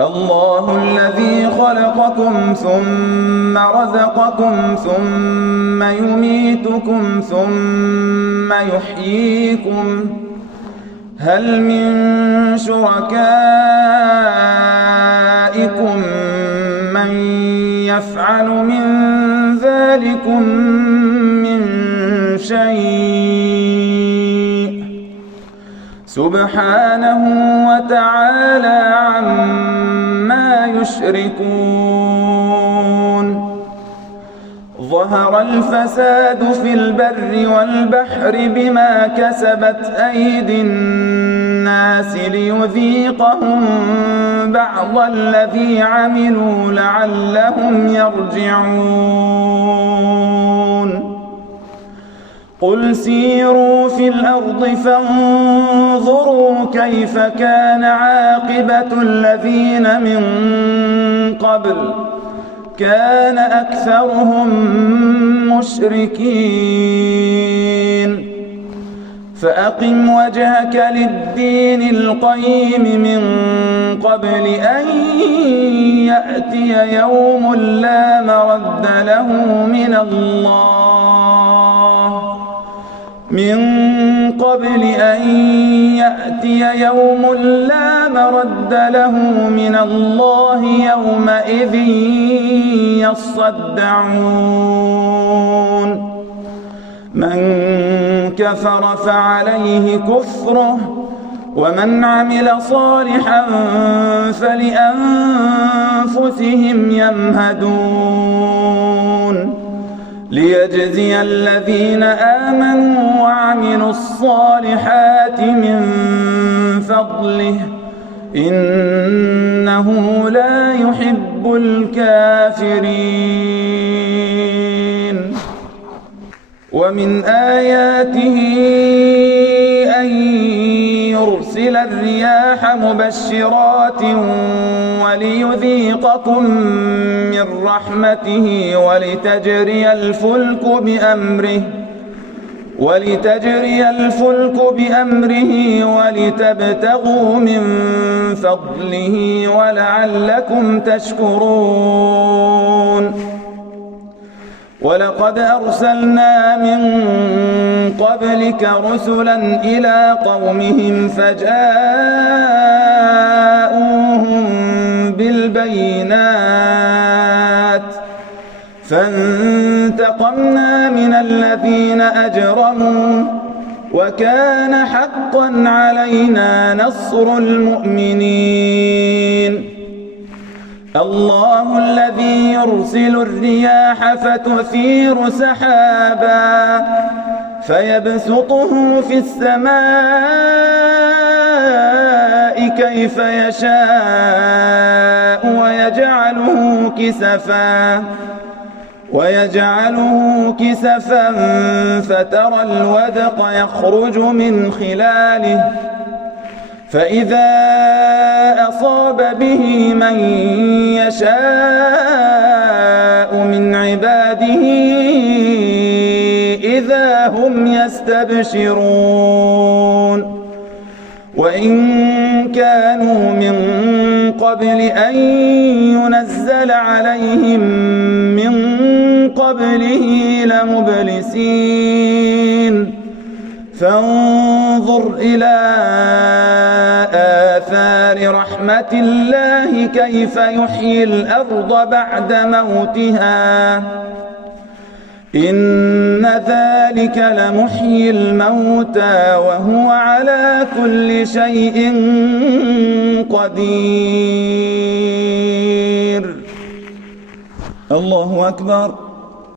الله الذي خلقكم ثم رزقكم ثم يميتكم ثم يحييكم هل من شركائكم من يفعل من ذلكم من شيء سبحانه وتعالى عما يشركون ظهر الفساد في البر والبحر بما كسبت أيدي الناس ليذيقهم بعض الذي عملوا لعلهم يرجعون قل سيروا في الأرض فانظروا كيف كان عاقبة الذين من قبل كان أكثرهم مشركين فأقم وجهك للدين القيم من قبل أن يأتي يوم لا مرد له من الله يومئذ يصدعون من كفر فعليه كفره ومن عمل صالحا فلأنفسهم يمهدون ليجزي الذين آمنوا وعملوا الصالحات من فضله إنه لا يحب الكافرين ومن آياته أن يرسل الرياح مبشرات وليذيقكم من رحمته ولتجري الفلك بأمره ولتبتغوا من فضله ولعلكم تشكرون ولقد أرسلنا من قبلك رسلا إلى قومهم فجاءوهم بالبينات فانتقمنا من الذين أجرموا وكان حقا علينا نصر المؤمنين الله الذي يرسل الرياح فتثير سحابا فيبسطه في السماء كيف يشاء ويجعله كسفا فترى الودق يخرج من خلاله فإذا أصاب به من يشاء من عباده إذا هم يستبشرون وإن كانوا من قبل أن ينزل عليهم من قبله لمبلسين فانظر إلى آثار رحمة الله كيف يحيي الأرض بعد موتها إن ذلك لمحيي الموتى وهو على كل شيء قدير الله أكبر.